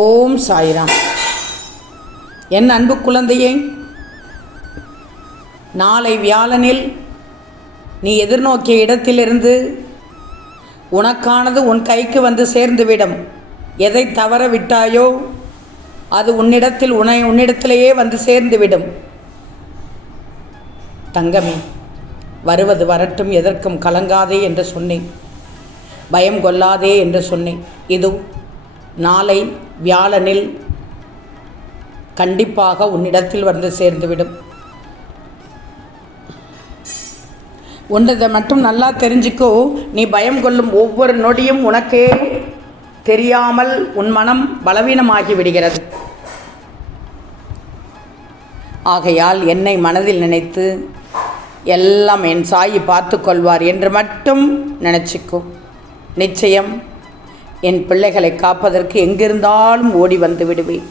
ஓம் சாய்ராம். என் அன்பு குழந்தையே, நாளை வியாழனில் நீ எதிர்நோக்கிய இடத்திலிருந்து உனக்கானது உன் கைக்கு வந்து சேர்ந்துவிடும். எதை தவற விட்டாயோ அது உன்னிடத்திலேயே வந்து சேர்ந்துவிடும். தங்கமே, வருவது வரட்டும், எதற்கும் கலங்காதே என்று சொன்னேன். பயம் கொள்ளாதே என்று சொன்னேன். இது நாளை வியாழனில் கண்டிப்பாக உன்னிடத்தில் வந்து சேர்ந்துவிடும். ஒன்றதை மட்டும் நல்லா தெரிஞ்சுக்கோ, நீ பயம் கொள்ளும் ஒவ்வொரு நொடியும் உனக்கே தெரியாமல் உன் மனம் பலவீனமாகி விடுகிறது. ஆகையால் என்னை மனதில் நினைத்து எல்லாம் என் சாயி பார்த்து கொள்வார் என்று மட்டும் நினச்சிக்கோ. நிச்சயம் என் பிள்ளைகளை காப்பதற்கு எங்கிருந்தாலும் ஓடி வந்து விடுவேன்.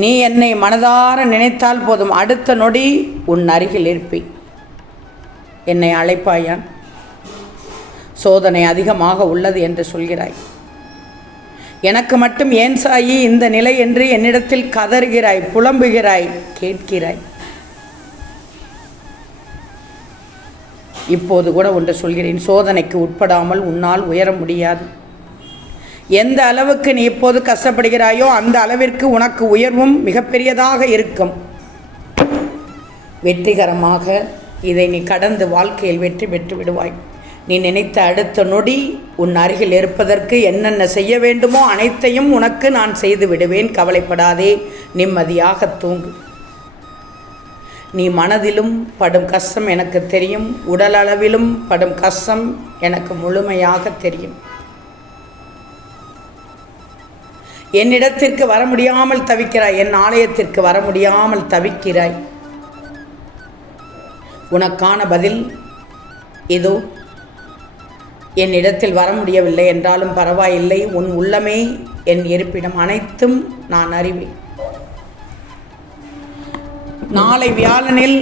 நீ என்னை மனதார நினைத்தால் போதும், அடுத்த நொடி உன் அருகில் இருப்பேன். என்னை அழைப்பாயான்? சோதனை அதிகமாக உள்ளது என்று சொல்கிறாய். எனக்கு மட்டும் ஏன் சாயி இந்த நிலை என்று என்னிடத்தில் கதறுகிறாய், புலம்புகிறாய், கேட்கிறாய். இப்போது கூட ஒன்று சொல்கிறேன், சோதனைக்கு உட்படாமல் உன்னால் உயர முடியாது. எந்த அளவுக்கு நீ இப்போது கஷ்டப்படுகிறாயோ அந்த அளவிற்கு உனக்கு உயர்வும் மிகப்பெரியதாக இருக்கும். வெற்றிகரமாக இதை நீ கடந்து வாழ்க்கையில் வெற்றி பெற்று விடுவாய். நீ நினைத்த அடுத்த நொடி உன் அருகில் இருப்பதற்கு என்னென்ன செய்ய வேண்டுமோ அனைத்தையும் உனக்கு நான் செய்து விடுவேன். கவலைப்படாதே, நிம்மதியாக தூங்கு. நீ மனதிலும் படும் கஷ்டம் எனக்கு தெரியும், உடல் அளவிலும் படும் கஷ்டம் எனக்கு முழுமையாக தெரியும். என்னிடத்திற்கு வர முடியாமல் தவிக்கிறாய், என் ஆலயத்திற்கு வர முடியாமல் தவிக்கிறாய். உனக்கான பதில் இதோ. என்னிடத்தில் வர முடியவில்லை என்றாலும் பரவாயில்லை, உன் உள்ளமே என் இருப்பிடம், அனைத்தும் நான் அறிவேன். நாளை வியாழனில்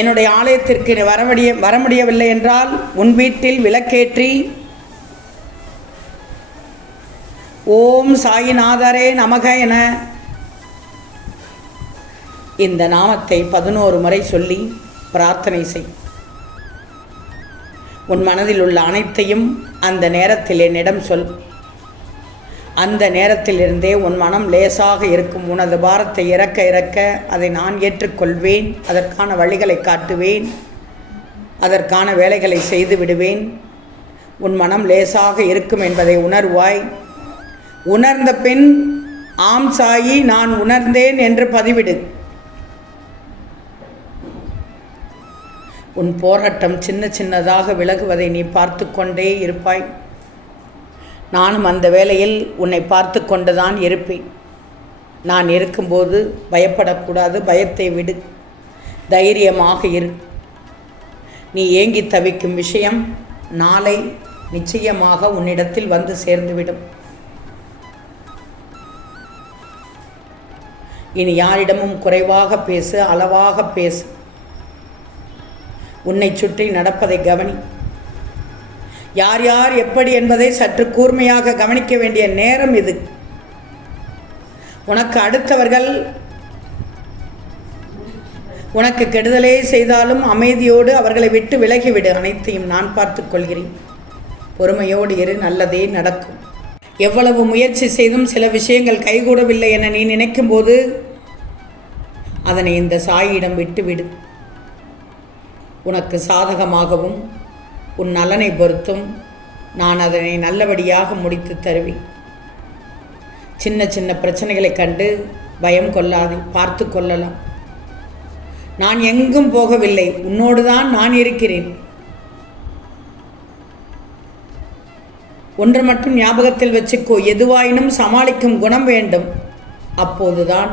என்னுடைய ஆலயத்திற்கு வர முடியவில்லை என்றால் உன் வீட்டில் விளக்கேற்றி ஓம் சாயிநாதரே நமக என இந்த நாமத்தை 11 முறை சொல்லி பிரார்த்தனை செய். உன் மனதில் உள்ள அனைத்தையும் அந்த நேரத்தில் என்னிடம் சொல். அந்த நேரத்திலிருந்தே உன் மனம் லேசாக இருக்கும். உனது பாரத்தை இறக்க இறக்க அதை நான் ஏற்றுக்கொள்வேன். அதற்கான வழிகளை காட்டுவேன். அதற்கான வேலைகளை செய்து விடுவேன். உன் மனம் லேசாக இருக்கும் என்பதை உணர்வாய். உணர்ந்த பின் ஆம் சாயி நான் உணர்ந்தேன் என்று பதிவிடு. உன் போராட்டம் சின்ன சின்னதாக விலகுவதை நீ பார்த்து கொண்டே இருப்பாய். நானும் அந்த வேளையில் உன்னை பார்த்து கொண்டுதான் இருப்பேன். நான் இருக்கும்போது பயப்படக்கூடாது, பயத்தை விடு, தைரியமாக இரு. நீ ஏங்கி தவிக்கும் விஷயம் நாளை நிச்சயமாக உன்னிடத்தில் வந்து சேர்ந்துவிடும். இனி யாரிடமும் குறைவாக பேசு, அளவாக பேசு. உன்னை சுற்றி நடப்பதை கவனி. யார் யார் எப்படி என்பதை சற்று கூர்மையாக கவனிக்க வேண்டிய நேரம் இது. உனக்கு அடுத்தவர்கள் உனக்கு கெடுதலே செய்தாலும் அமைதியோடு அவர்களை விட்டு விலகிவிடு. அனைத்தையும் நான் பார்த்து கொள்கிறேன். பொறுமையோடு இரு, நல்லதே நடக்கும். எவ்வளவு முயற்சி செய்தும் சில விஷயங்கள் கைகூடவில்லை என நீ நினைக்கும் போது அதனை இந்த சாயியிடம் விட்டுவிடு. உனக்கு சாதகமாகவும் உன் நலனை பொறுத்தும் நான் அதனை நல்லபடியாக முடித்து தருவேன். சின்ன சின்ன பிரச்சனைகளை கண்டு பயம் கொள்ளாதே, பார்த்து கொள்ளலாம். நான் எங்கும் போகவில்லை, உன்னோடு தான் நான் இருக்கிறேன். ஒன்று மட்டும் ஞாபகத்தில் வச்சுக்கோ, எதுவாயினும் சமாளிக்கும் குணம் வேண்டும். அப்போதுதான்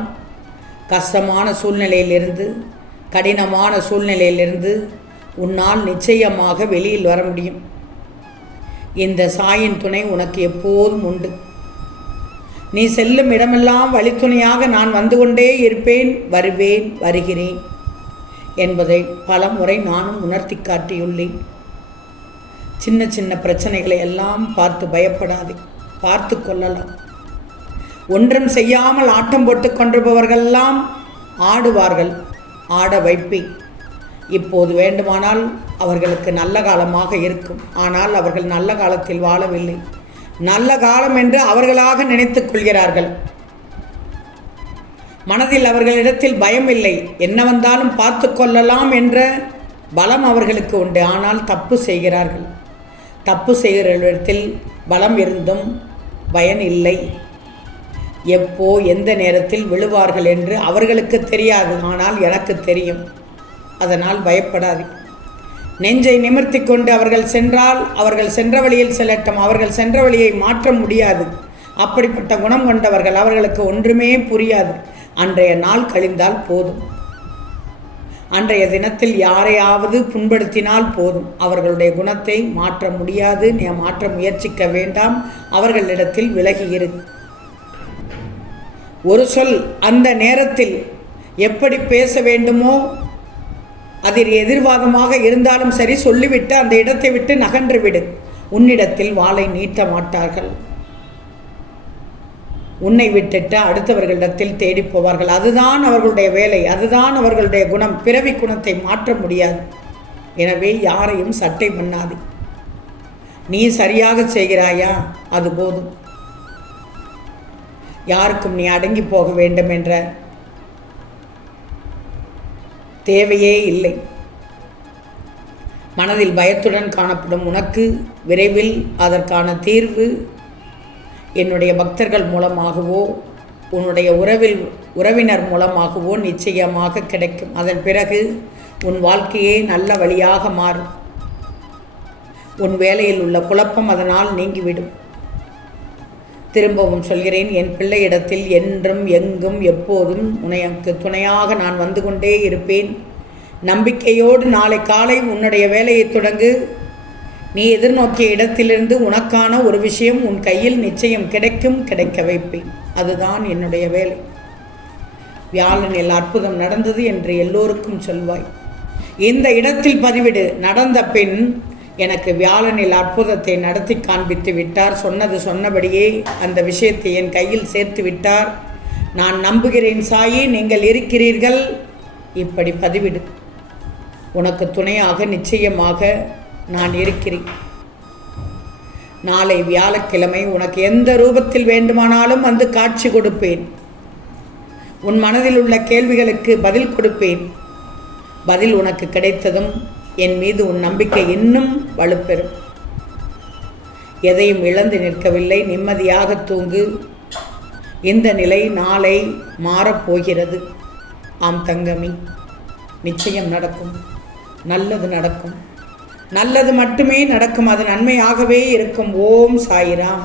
கஷ்டமான சூழ்நிலையிலிருந்து, கடினமான சூழ்நிலையிலிருந்து உன்னால் நிச்சயமாக வெளியில் வர முடியும். இந்த சாயின் துணை உனக்கு எப்போதும் உண்டு. நீ செல்லும் இடமெல்லாம் வழித்துணையாக நான் வந்து கொண்டே இருப்பேன், வருவேன், வருகிறேன் என்பதை பல முறை நானும் உணர்த்தி காட்டியுள்ளேன். சின்ன சின்ன பிரச்சனைகளை எல்லாம் பார்த்து பயப்படாதே, பார்த்து கொள்ளலாம். ஒன்றும் செய்யாமல் ஆட்டம் போட்டு கொண்டிருப்பவர்களெல்லாம் ஆடுவார்கள், ஆட வைப்பேன். இப்போது வேண்டுமானால் அவர்களுக்கு நல்ல காலமாக இருக்கும். ஆனால் அவர்கள் நல்ல காலத்தில் வாழவில்லை. நல்ல காலம் என்று அவர்களாக நினைத்துக் கொள்கிறார்கள். மனதில் அவர்களிடத்தில் பயம் இல்லை. என்ன வந்தாலும் பார்த்து கொள்ளலாம் என்ற பலம் அவர்களுக்கு உண்டு. ஆனால் தப்பு செய்கிறார்கள். தப்பு செய்கிறவர்களிடத்தில் பலம் இருந்தும் பயன் இல்லை. எப்போ எந்த நேரத்தில் விழுவார்கள் என்று அவர்களுக்கு தெரியாது. ஆனால் எனக்கு தெரியும். அதனால் பயப்படாது. நெஞ்சை நிமிர்த்தி கொண்டு அவர்கள் சென்றால் அவர்கள் சென்ற வழியில் செல்லட்டும். அவர்கள் சென்ற வழியை மாற்ற முடியாது. அப்படிப்பட்ட குணம் கொண்டவர்கள். அவர்களுக்கு ஒன்றுமே புரியாது. அன்றைய நாள் கழிந்தால் போதும். அன்றைய தினத்தில் யாரையாவது புண்படுத்தினால் போதும். அவர்களுடைய குணத்தை மாற்ற முடியாது. நீ மாற்ற முயற்சிக்க வேண்டாம். அவர்களிடத்தில் விலகி இரு. ஒரு சொல் அந்த நேரத்தில் எப்படி பேச வேண்டுமோ அதில் எதிர்வாதமாக இருந்தாலும் சரி, சொல்லிவிட்டு அந்த இடத்தை விட்டு நகன்று விடு. உன்னிடத்தில் வாளை நீட்ட மாட்டார்கள். உன்னை விட்டுட்டு அடுத்தவர்களிடத்தில் தேடி போவார்கள். அதுதான் அவர்களுடைய வேலை, அதுதான் அவர்களுடைய குணம். பிறவி குணத்தை மாற்ற முடியாது. எனவே யாரையும் சட்டை பண்ணாது. நீ சரியாக செய்கிறாயா, அது போதும். யாருக்கும் நீ அடங்கி போக வேண்டும் என்ற தேவையே இல்லை. மனதில் பயத்துடன் காணப்படும் உனக்கு விரைவில் அதற்கான தீர்வு என்னுடைய பக்தர்கள் மூலமாகவோ உன்னுடைய உறவினர் மூலமாகவோ நிச்சயமாக கிடைக்கும். அதன் பிறகு உன் வாழ்க்கையே நல்ல வழியாக மாறும். உன் வேலையில் உள்ள குழப்பம் அதனால் நீங்கிவிடும். திரும்பவும் சொல்கிறேன், என் பிள்ளையிடத்தில் என்றும் எங்கும் எப்போதும் உனக்கு துணையாக நான் வந்து கொண்டே இருப்பேன். நம்பிக்கையோடு நாளை காலை உன்னுடைய வேலையை தொடங்கு. நீ எதிர்நோக்கிய இடத்திலிருந்து உனக்கான ஒரு விஷயம் உன் கையில் நிச்சயம் கிடைக்கும், கிடைக்க வைப்பேன். அதுதான் என்னுடைய வேலை. வியாழனில் அற்புதம் நடந்தது என்று எல்லோருக்கும் சொல்வாய். இந்த இடத்தில் பதிவிடு. நடந்த பின் எனக்கு வியாழனில் அற்புதத்தை நடத்தி காண்பித்து விட்டார். சொன்னது சொன்னபடியே அந்த விஷயத்தை என் கையில் சேர்த்து விட்டார். நான் நம்புகிறேன் சாயி, நீங்கள் இருக்கிறீர்கள். இப்படி பதிவிடு. உனக்கு துணையாக நிச்சயமாக நான் இருக்கிறேன். நாளை வியாழக்கிழமை உனக்கு எந்த ரூபத்தில் வேண்டுமானாலும் வந்து காட்சி கொடுப்பேன். உன் மனதில் உள்ள கேள்விகளுக்கு பதில் கொடுப்பேன். பதில் உனக்கு கிடைத்ததும் என் மீது உன் நம்பிக்கை இன்னும் வலுப்பெறும். எதையும் இழந்து நிற்கவில்லை. நிம்மதியாக தூங்கு. இந்த நிலை நாளை மாறப்போகிறது. ஆம் தங்கமி, நிச்சயம் நடக்கும். நல்லது நடக்கும். நல்லது மட்டுமே நடக்கும். அது நன்மையாகவே இருக்கும். ஓம் சாயிராம்.